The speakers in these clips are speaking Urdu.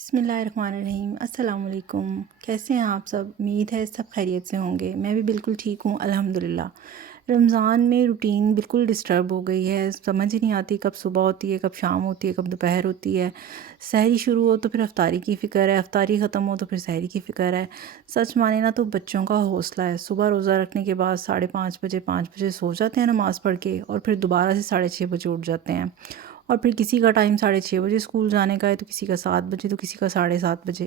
بسم اللہ الرحمن الرحیم۔ السلام علیکم، کیسے ہیں آپ سب؟ امید ہے سب خیریت سے ہوں گے۔ میں بھی بالکل ٹھیک ہوں الحمدللہ۔ رمضان میں روٹین بالکل ڈسٹرب ہو گئی ہے، سمجھ ہی نہیں آتی کب صبح ہوتی ہے، کب شام ہوتی ہے، کب دوپہر ہوتی ہے۔ سحری شروع ہو تو پھر افطاری کی فکر ہے، افطاری ختم ہو تو پھر سحری کی فکر ہے۔ سچ مانے نا تو بچوں کا حوصلہ ہے، صبح روزہ رکھنے کے بعد 5:30 بجے 5 بجے سو جاتے ہیں نماز پڑھ کے، اور پھر دوبارہ سے 6:30 بجے اٹھ جاتے ہیں، اور پھر کسی کا ٹائم 6:30 بجے اسکول جانے کا ہے، تو کسی کا 7 بجے، تو کسی کا 7:30 بجے۔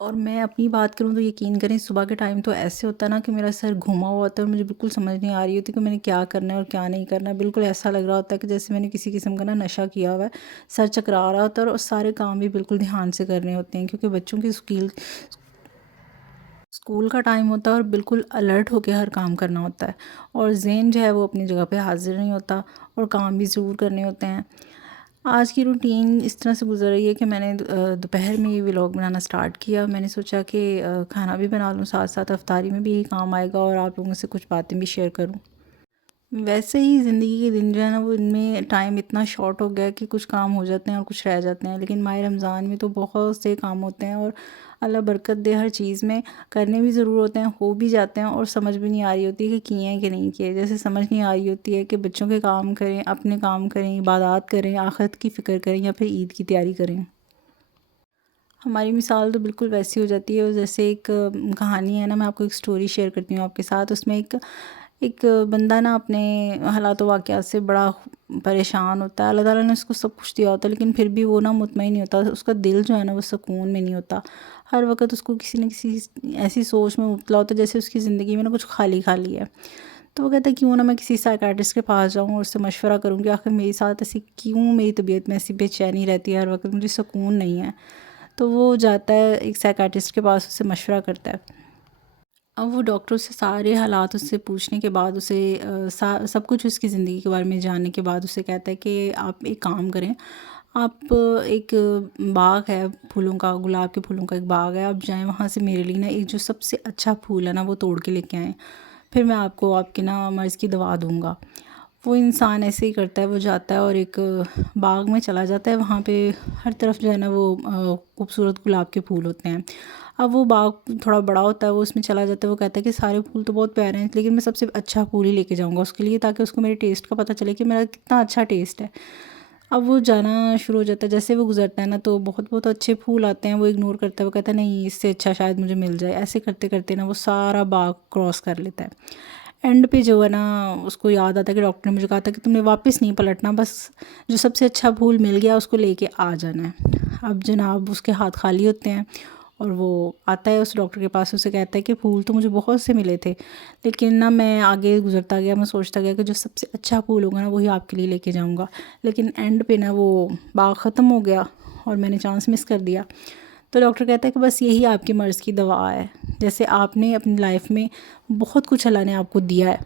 اور میں اپنی بات کروں تو یقین کریں صبح کے ٹائم تو ایسے ہوتا ہے نا کہ میرا سر گھوما ہوا ہوتا ہے، اور مجھے بالکل سمجھ نہیں آ رہی ہوتی کہ میں نے کیا کرنا ہے اور کیا نہیں کرنا ہے۔ بالکل ایسا لگ رہا ہوتا ہے کہ جیسے میں نے کسی قسم کا نشہ کیا ہوا ہے، سر چکرا رہا ہوتا ہے، اور سارے کام بھی بالکل دھیان سے کرنے ہوتے ہیں، کیونکہ بچوں کی اسکول کا ٹائم ہوتا ہے اور بالکل الرٹ ہو کے ہر کام کرنا ہوتا ہے، اور ذہن جو ہے وہ اپنی جگہ پہ حاضر نہیں ہوتا، اور کام بھی ضرور کرنے ہوتے ہیں۔ آج کی روٹین اس طرح سے گزر رہی ہے کہ میں نے دوپہر میں یہ ولاگ بنانا سٹارٹ کیا۔ میں نے سوچا کہ کھانا بھی بنا لوں، ساتھ ساتھ افطاری میں بھی یہی کام آئے گا، اور آپ لوگوں سے کچھ باتیں بھی شیئر کروں۔ ویسے ہی زندگی کے دن جو ہے نا وہ ان میں ٹائم اتنا شارٹ ہو گیا کہ کچھ کام ہو جاتے ہیں اور کچھ رہ جاتے ہیں، لیکن ماہ رمضان میں تو بہت سے کام ہوتے ہیں، اور اللہ برکت دے ہر چیز میں، کرنے بھی ضرور ہوتے ہیں، ہو بھی جاتے ہیں، اور سمجھ بھی نہیں آ رہی ہوتی کہ کیے ہیں کہ نہیں کیے۔ جیسے سمجھ نہیں آ رہی ہوتی ہے کہ بچوں کے کام کریں، اپنے کام کریں، عبادات کریں، آخرت کی فکر کریں، یا پھر عید کی تیاری کریں۔ ہماری مثال تو بالکل ویسی ہو جاتی ہے، جیسے ایک کہانی ہے نا، میں آپ کو ایک سٹوری شیئر کرتی ہوں آپ کے ساتھ۔ اس میں ایک بندہ نا اپنے حالات و واقعات سے بڑا پریشان ہوتا ہے۔ اللہ تعالیٰ نے اس کو سب کچھ دیا ہوتا ہے، لیکن پھر بھی وہ نا مطمئن نہیں ہوتا، اس کا دل جو ہے نا وہ سکون میں نہیں ہوتا۔ ہر وقت اس کو کسی نہ کسی ایسی سوچ میں مبتلا ہوتا ہے جیسے اس کی زندگی میں نا کچھ خالی خالی ہے۔ تو وہ کہتا ہے کیوں نہ میں کسی سائیکیٹرسٹ کے پاس جاؤں اور اس سے مشورہ کروں کہ آخر میرے ساتھ ایسی کیوں، میری طبیعت میں ایسی بے چینی رہتی ہے، ہر وقت مجھے سکون نہیں ہے۔ تو وہ جاتا ہے ایک سائیکیٹرسٹ کے پاس، اس سے مشورہ کرتا ہے۔ اب وہ ڈاکٹر سے سارے حالات اس سے پوچھنے کے بعد، اسے سب کچھ اس کی زندگی کے بارے میں جاننے کے بعد اسے کہتا ہے کہ آپ ایک کام کریں، آپ ایک باغ ہے پھولوں کا، گلاب کے پھولوں کا ایک باغ ہے، آپ جائیں وہاں سے میرے لیے نا ایک جو سب سے اچھا پھول ہے نا وہ توڑ کے لے کے آئیں، پھر میں آپ کو آپ کے نا مرض کی دوا دوں گا۔ وہ انسان ایسے ہی کرتا ہے، وہ جاتا ہے اور ایک باغ میں چلا جاتا ہے، وہاں پہ ہر طرف جو ہے نا وہ خوبصورت گلاب کے پھول ہوتے ہیں۔ اب وہ باغ تھوڑا بڑا ہوتا ہے، وہ اس میں چلا جاتا ہے، وہ کہتا ہے کہ سارے پھول تو بہت پیارے ہیں، لیکن میں سب سے اچھا پھول ہی لے کے جاؤں گا اس کے لیے، تاکہ اس کو میرے ٹیسٹ کا پتہ چلے کہ میرا کتنا اچھا ٹیسٹ ہے۔ اب وہ جانا شروع ہو جاتا ہے، جیسے وہ گزرتا ہے نا تو بہت بہت اچھے پھول آتے ہیں، وہ اگنور کرتا ہے، وہ کہتا ہے نہیں اس سے اچھا شاید مجھے مل جائے۔ ایسے کرتے کرتے نا وہ سارا باغ کراس کر لیتا ہے۔ اینڈ پہ جو ہے نا اس کو یاد آتا ہے کہ ڈاکٹر نے مجھے کہا تھا کہ تم نے واپس نہیں پلٹنا، بس جو سب سے اچھا پھول مل گیا اس کو لے کے آ جانا ہے۔ اب جناب اس کے ہاتھ خالی ہوتے ہیں، اور وہ آتا ہے اس ڈاکٹر کے پاس، اسے کہتا ہے کہ پھول تو مجھے بہت سے ملے تھے، لیکن نا میں آگے گزرتا گیا، میں سوچتا گیا کہ جو سب سے اچھا پھول ہوگا نا وہی آپ کے لیے لے کے جاؤں گا، لیکن اینڈ پہ نا وہ باغ ختم ہو گیا اور میں نے چانس مس کر دیا۔ تو ڈاکٹر کہتا ہے کہ بس یہی آپ کی مرض کی دوا ہے، جیسے آپ نے اپنی لائف میں بہت کچھ اللہ نے آپ کو دیا ہے،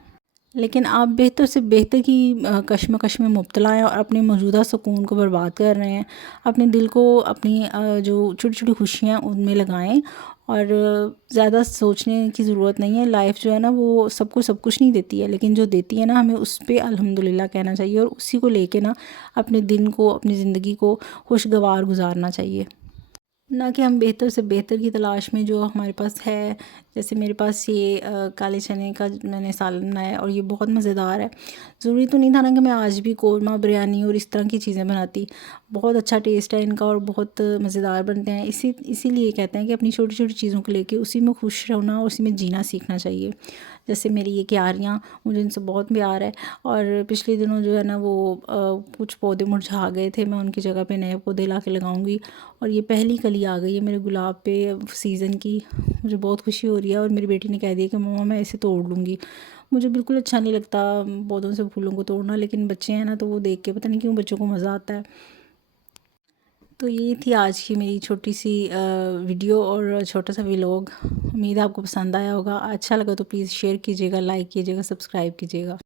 لیکن آپ بہتر سے بہتر کی کشمکش میں مبتلا ہیں، اور اپنے موجودہ سکون کو برباد کر رہے ہیں۔ اپنے دل کو اپنی جو چھوٹی چھوٹی خوشیاں ان میں لگائیں، اور زیادہ سوچنے کی ضرورت نہیں ہے۔ لائف جو ہے نا وہ سب کو سب کچھ نہیں دیتی ہے، لیکن جو دیتی ہے نا ہمیں اس پہ الحمدللہ کہنا چاہیے، اور اسی کو لے کے نا اپنے دن کو، اپنی زندگی کو خوشگوار گزارنا چاہیے، نہ کہ ہم بہتر سے بہتر کی تلاش میں جو ہمارے پاس ہے۔ جیسے میرے پاس یہ کالے چنے کا میں نے سالن بنایا، اور یہ بہت مزیدار ہے۔ ضروری تو نہیں تھا نا کہ میں آج بھی قورمہ، بریانی اور اس طرح کی چیزیں بناتی، بہت اچھا ٹیسٹ ہے ان کا، اور بہت مزیدار بنتے ہیں۔ اسی لیے کہتے ہیں کہ اپنی چھوٹی چھوٹی چیزوں کو لے کے اسی میں خوش رہنا اور اسی میں جینا سیکھنا چاہیے۔ جیسے میری یہ کیاریاں، مجھے ان سے بہت پیار ہے، اور پچھلے دنوں جو ہے نا وہ کچھ پودے مرجھا گئے تھے، میں ان کی جگہ پہ نئے پودے لا کے لگاؤں گی، اور یہ پہلی کلی آ گئی ہے میرے گلاب پہ سیزن کی۔ مجھے بہت خوشی ہو رہی ہے، اور میری بیٹی نے کہہ دیا کہ ماما میں اسے توڑ لوں گی۔ مجھے بالکل اچھا نہیں لگتا پودوں سے پھولوں کو توڑنا، لیکن بچے ہیں نا تو وہ دیکھ کے پتہ نہیں کیوں بچوں کو مزہ آتا ہے۔ تو یہ تھی آج کی میری چھوٹی سی ویڈیو اور چھوٹا سا ولاگ۔ امید ہے آپ کو پسند آیا ہوگا، اچھا لگا تو پلیز شیئر کیجیے گا، لائک کیجیے گا، سبسکرائب کیجیے گا۔